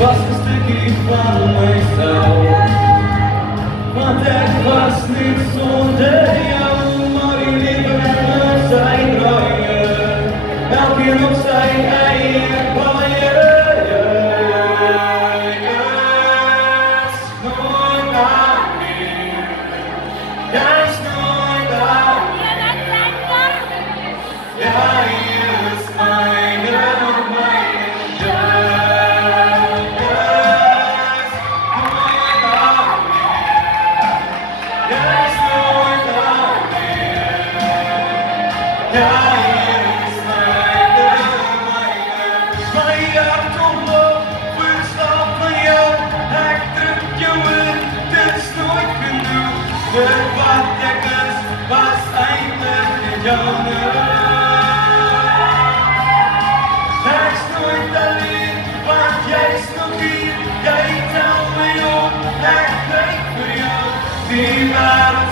Was een stukje van mijzelf, want het was niet zonder jou, maar die leven met zijn draaien, elk keer op zijn eigen paaien. Nooit aan meer, jij is nooit aan meer, jij is mijn wat ik is, was eindelijk niet jammer. Hij is nooit alleen, want jij is nog hier. Jij telt me op, ik weet voor jou. Die waren